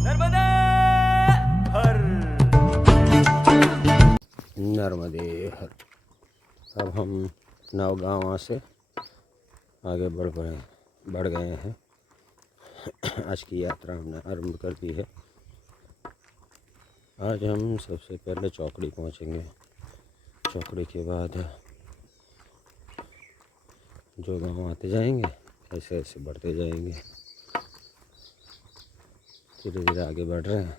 नर्मदे हर। नर्मदे हर। अब हम नवगांव से आगे बढ़ गए हैं। आज की यात्रा हमने आरंभ कर दी है। आज हम सबसे पहले चौकड़ी पहुंचेंगे। चौकड़ी के बाद जो गांव आते जाएंगे ऐसे ऐसे बढ़ते जाएंगे। धीरे धीरे आगे बढ़ रहे हैं।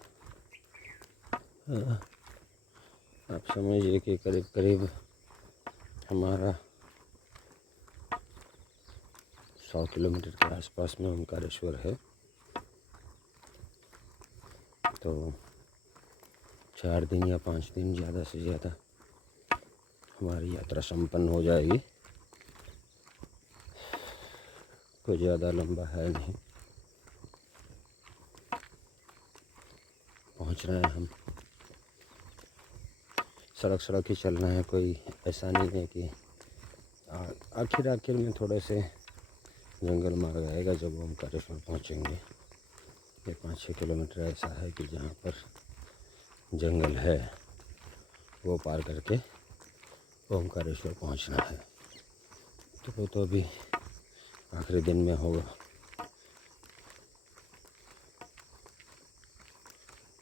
आप समझिए कि करीब करीब हमारा 100 किलोमीटर के आसपास में ओंकारेश्वर है। तो 4 दिन या 5 दिन ज़्यादा से ज़्यादा हमारी यात्रा संपन्न हो जाएगी। कोई ज़्यादा लंबा है नहीं। पहुंच रहे हैं हम। सड़क ही चलना है, कोई ऐसा नहीं है कि आखिर में थोड़े से जंगल मार्ग आएगा जब ओंकारेश्वर पहुंचेंगे। ये 5-6 किलोमीटर ऐसा है कि जहाँ पर जंगल है वो पार करके ओंकारेश्वर पहुंचना है। तो वो तो अभी आखिरी दिन में होगा।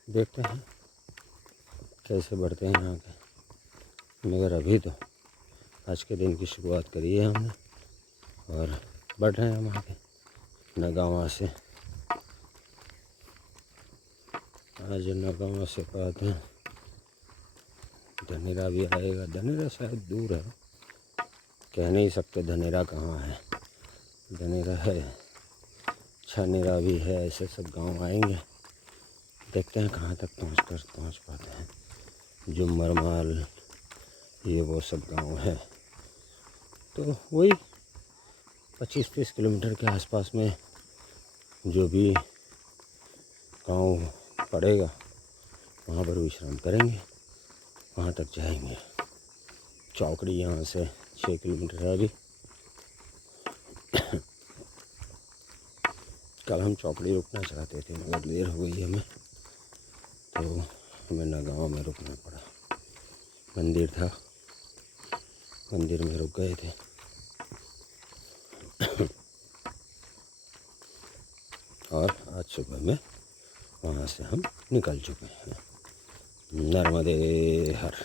देखते हैं कैसे बढ़ते हैं यहाँ के। मगर अभी तो आज के दिन की शुरुआत करी है हमने और बढ़ रहे हैं हम आगे नगावा से। आज नगावा से बाद धनेरा भी आएगा। धनेरा शायद दूर है, कह नहीं सकते धनेरा कहाँ है। धनेरा है, छनेरा भी है, ऐसे सब गांव आएंगे। देखते हैं कहाँ तक पहुँच पाते हैं। जुम्मरमाल ये वो सब गांव है। तो वही 25-30 किलोमीटर के आसपास में जो भी गांव पड़ेगा वहाँ पर विश्राम करेंगे, वहाँ तक जाएंगे। चौकड़ी यहाँ से 6 किलोमीटर है अभी। कल हम चौकड़ी रुकना चाहते थे मगर देर हो गई हमें, तो हमें नगांव में रुकना पड़ा। मंदिर था, मंदिर में रुक गए थे। और आज सुबह में वहाँ से हम निकल चुके हैं। नर्मदे हर।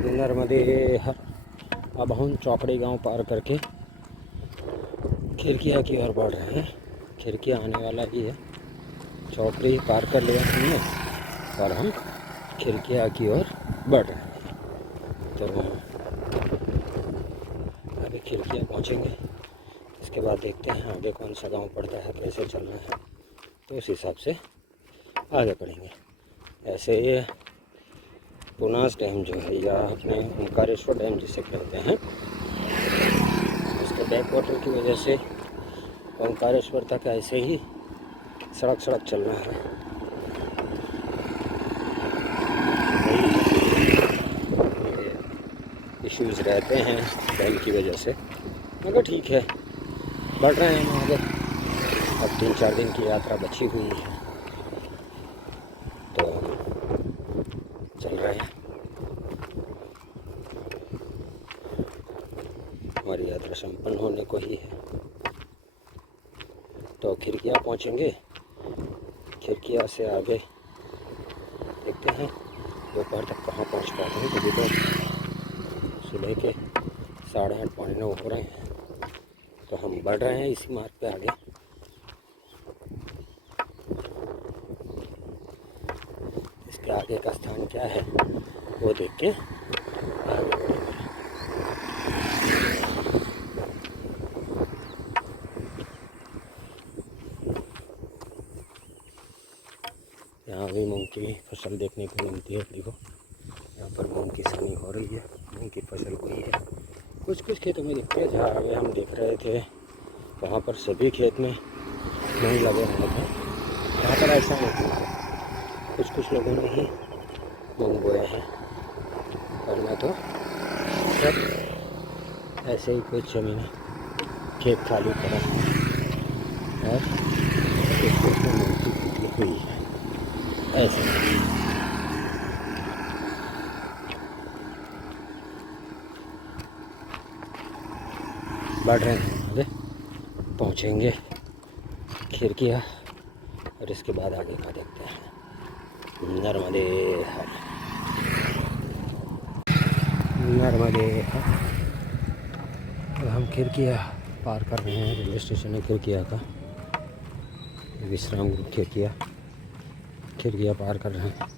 नर्मदे हर। अब हम चौकड़ी गांव पार करके खिरकिया की ओर बढ़ रहे हैं। खिरकिया आने वाला ही है। चौकड़ी पार कर लिया हमने और हम खिरकिया की ओर बढ़ रहे हैं। तो अभी खिरकिया पहुँचेंगे, इसके बाद देखते हैं आगे कौन सा गांव पड़ता है, कैसे चलना है, तो उस हिसाब से आगे बढ़ेंगे। ऐसे ये पुनास डैम जो है या अपने ओंकारेश्वर डैम जिसे कहते हैं, उसके बैक वाटर की वजह से ओंकारेश्वर तक ऐसे ही सड़क चलना है। इश्यूज़ रहते हैं डैम की वजह से, मगर ठीक है, बढ़ रहे हैं हम आगे। अब 3-4 दिन की यात्रा बची हुई है, तो चल रहे हैं। हमारी यात्रा संपन्न होने को ही है। तो खिरकिया पहुंचेंगे। खिरकिया से आगे देखते हैं दोपहर तक कहाँ पहुंच पाते हैं, क्योंकि तो सुबह के 8:30 9 हो रहे हैं। तो हम बढ़ रहे हैं इसी मार्ग पे आगे। इसके आगे का स्थान क्या है वो देख के आगे बढ़ेंगे। यहाँ भी मूंग की फसल देखने को मिलती है। देखो यहाँ पर मूंग की सनी हो रही है, मूंग की फसल हुई है। कुछ खेतों में दिखते हैं, जहाँ आगे हम देख रहे थे वहाँ पर सभी खेत में नहीं लगे हुए थे। यहाँ पर ऐसा नहीं है, कुछ लोगों ने ही मूंग बोए हैं, वरना तो सब ऐसे ही कुछ ज़मीन खेत खाली पड़ा है, और इसमें मूर्ति पुती हुई है ऐसे। बढ़ रहे हैं आगे, पहुँचेंगे खिड़कियाँ और इसके बाद आगे का देखते हैं। नर्मदे हर, नर्मदे हर। अब हम खिड़कियाँ पार कर रहे हैं। रेलवे स्टेशन है खिड़कियाँ का, विश्राम गृह खिड़कियाँ पार कर रहे हैं।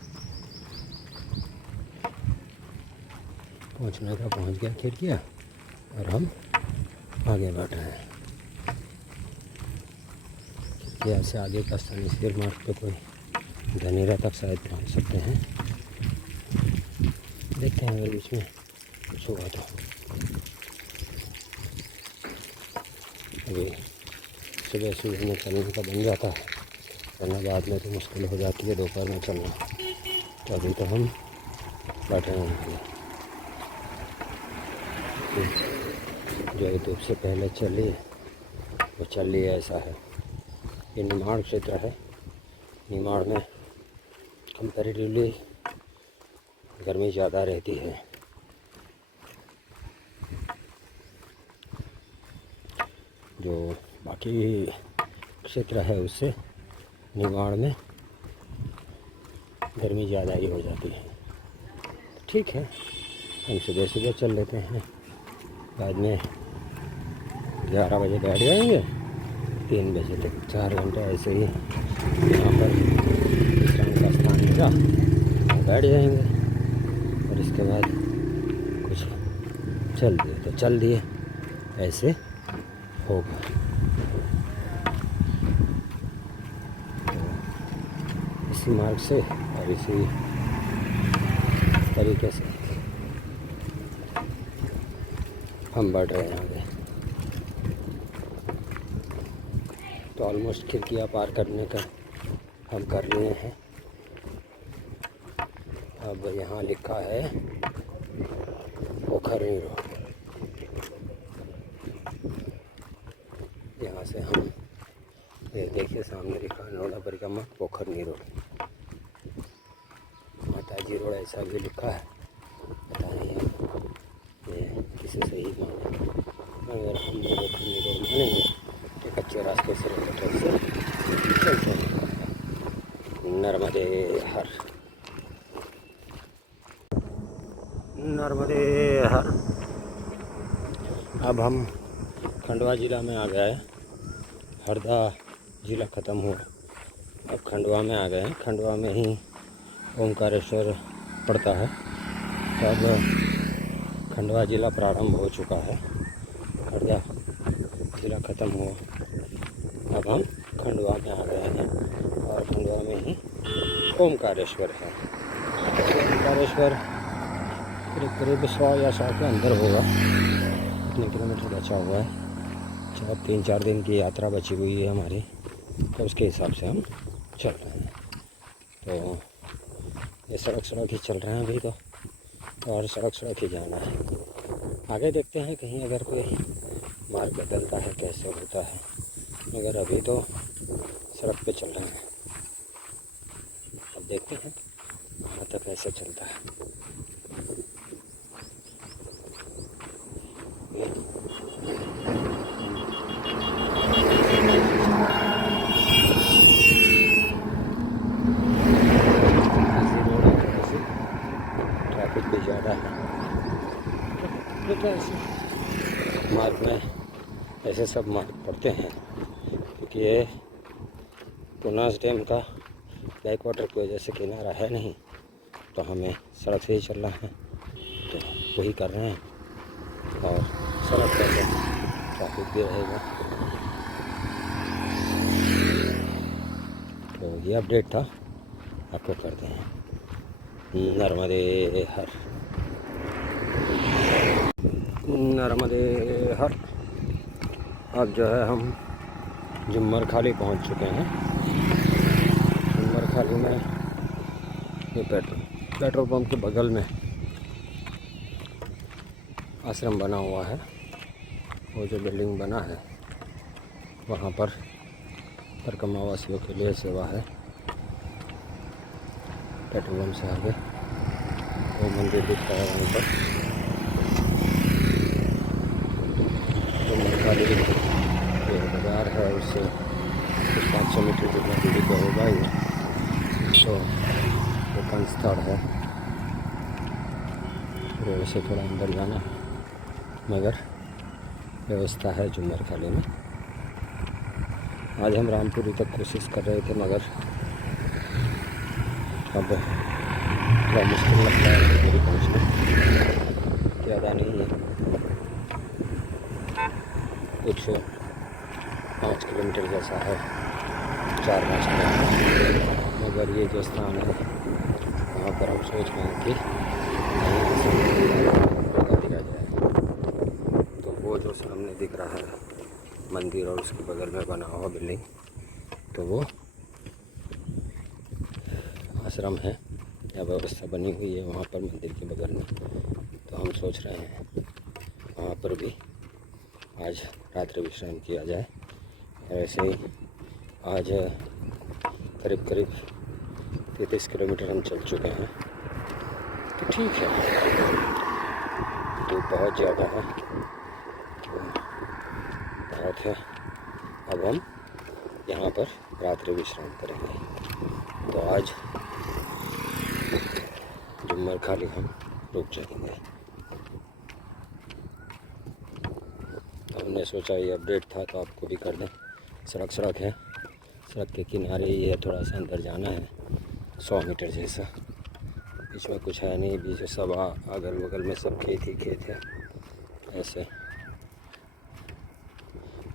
पहुँचने का पहुँच गया खिड़कियाँ और हम आगे बढ़ रहे हैं। खिड़कियाँ से आगे का स्थान इसलिए मार्ग पे कोई धनेरा तक शायद पहुँच सकते हैं। देखते हैं अगर बीच में कुछ हुआ तो। अभी सुबह सुबह में चलने का बन जाता है, वरना बाद में तो मुश्किल हो जाती है दोपहर में चलना। तो अभी तो हम बैठे हैं। जो धूप से पहले चलिए वो चल लिए ऐसा है। ये निमाड़ क्षेत्र है। निमाड़ में कंपैरेटिवली गर्मी ज़्यादा रहती है। जो बाकी क्षेत्र है उससे निमाड़ में गर्मी ज़्यादा ही हो जाती है। ठीक है, हम सुबह सुबह चल लेते हैं, बाद में 11 बजे बैठ जाएंगे, 3 बजे तक 4 घंटे ऐसे ही यहाँ पर विश्राम का स्थान मिला बैठ जाएंगे। और इसके बाद कुछ चल दिए तो चल दिए, ऐसे होगा। तो इसी मार्ग से और इसी तरीके से हम बढ़ रहे हैं आगे। तो ऑलमोस्ट खिड़कियाँ पार करने का हम कर लिए हैं। अब यहाँ लिखा है पोखरनी रोड। यहाँ से हम ये देखिए सामने लिखा है नोएडा परिक्रमा पोखरनी रोड, माताजी रोड ऐसा भी लिखा है। पता नहीं ये किसी से ही माने, अगर हम पोखरनी रोड मानेंगे कि कच्चे रास्ते से चलते हैं। नर्मदे हर, नर्मदे हर। अब हम खंडवा ज़िला में आ गए। हरदा ज़िला ख़त्म हुआ, अब खंडवा में आ गए हैं। खंडवा में ही ओंकारेश्वर पड़ता है। तब खंडवा ज़िला प्रारंभ हो चुका है, हरदा ज़िला ख़त्म हुआ। अब हम खंडवा में आ गए हैं और खंडवा में ही ओंकारेश्वर है। ओंकारेश्वर करीब 100 या 100 के अंदर होगा। कितने किलोमीटर बचा हुआ है, 3-4 दिन की यात्रा बची हुई है हमारी, तो उसके हिसाब से हम चल रहे हैं। तो ये सड़क ही चल रहे हैं अभी तो, और सड़क ही जाना है। आगे देखते हैं कहीं अगर कोई मार्ग बदलता है कैसे होता है, मगर अभी तो सड़क पे चल रहे हैं। अब देखते हैं कहाँ तक कैसे चलता है। ट्रैफिक भी ज़्यादा है, मार्ग में ऐसे सब मार्ग पड़ते हैं क्योंकि ये पुनास डैम का बैक वाटर की वजह से किनारा है नहीं, तो हमें सड़क से ही चलना है। तो वही कर रहे हैं और सड़क पर ट्रैफिक भी रहेगा। तो ये अपडेट था, आपको करते हैं। नर्मदे हर, नर्मदे हर। अब जो है हम जुम्मर खाली पहुंच चुके हैं। जुम्मर खाली में ये पेट्रोल पंप के बगल में आश्रम बना हुआ है। वो जो बिल्डिंग बना है वहाँ पर परिक्रमावासियों के लिए सेवा है। पेट्रोल पंप से आगे वो मंदिर दिख रहा है वहीं पर। तो मरकाली ये बाजार है, उससे कुछ 500 मीटर जितना दूरी पर होगा ये। तो दुकान स्थल है, रोड से थोड़ा अंदर जाना है, मगर व्यवस्था है जुम्मरखाली में। आज हम रामपुरी तक कोशिश कर रहे थे, मगर अब थोड़ा मुश्किल लगता है मेरी पहुँचना। ज़्यादा नहीं है, कुछ 5 किलोमीटर जैसा है, 4-5 किलोमीटर। मगर ये जो स्थान है वहाँ पर हम सोच रहे हैं कि लगा दिया जाए। तो वो जो सामने दिख रहा है मंदिर और उसके बगल में बना हुआ बिल्डिंग, तो वो आश्रम है या व्यवस्था बनी हुई है वहाँ पर मंदिर के बगल में। तो हम सोच रहे हैं वहाँ पर भी आज रात्रि विश्राम किया जाए। ऐसे ही आज करीब 33 किलोमीटर हम चल चुके हैं, तो ठीक है। धूप बहुत ज़्यादा है, तो बहुत है। अब हम यहाँ पर रात्रि विश्राम करेंगे। तो आज जुम्मरखाली हम रुक जाएंगे। तो हमने सोचा ये अपडेट था तो आपको भी कर दें। सड़क है, सड़क के किनारे ही है, थोड़ा सा अंदर जाना है 100 मीटर जैसा। बीच में कुछ है नहीं, बीच में सब अगल बगल में सब खेत ही खेत है। ऐसे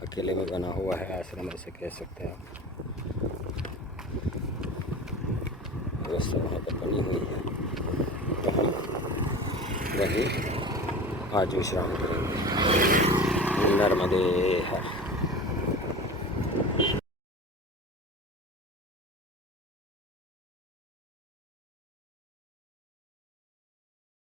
अकेले में बना हुआ है आश्रम, ऐसे कह सकते हैं आप। व्यवस्था वहाँ पर बनी हुई है, तो हम वहीं आज विश्राम करेंगे। नर्मदे हर।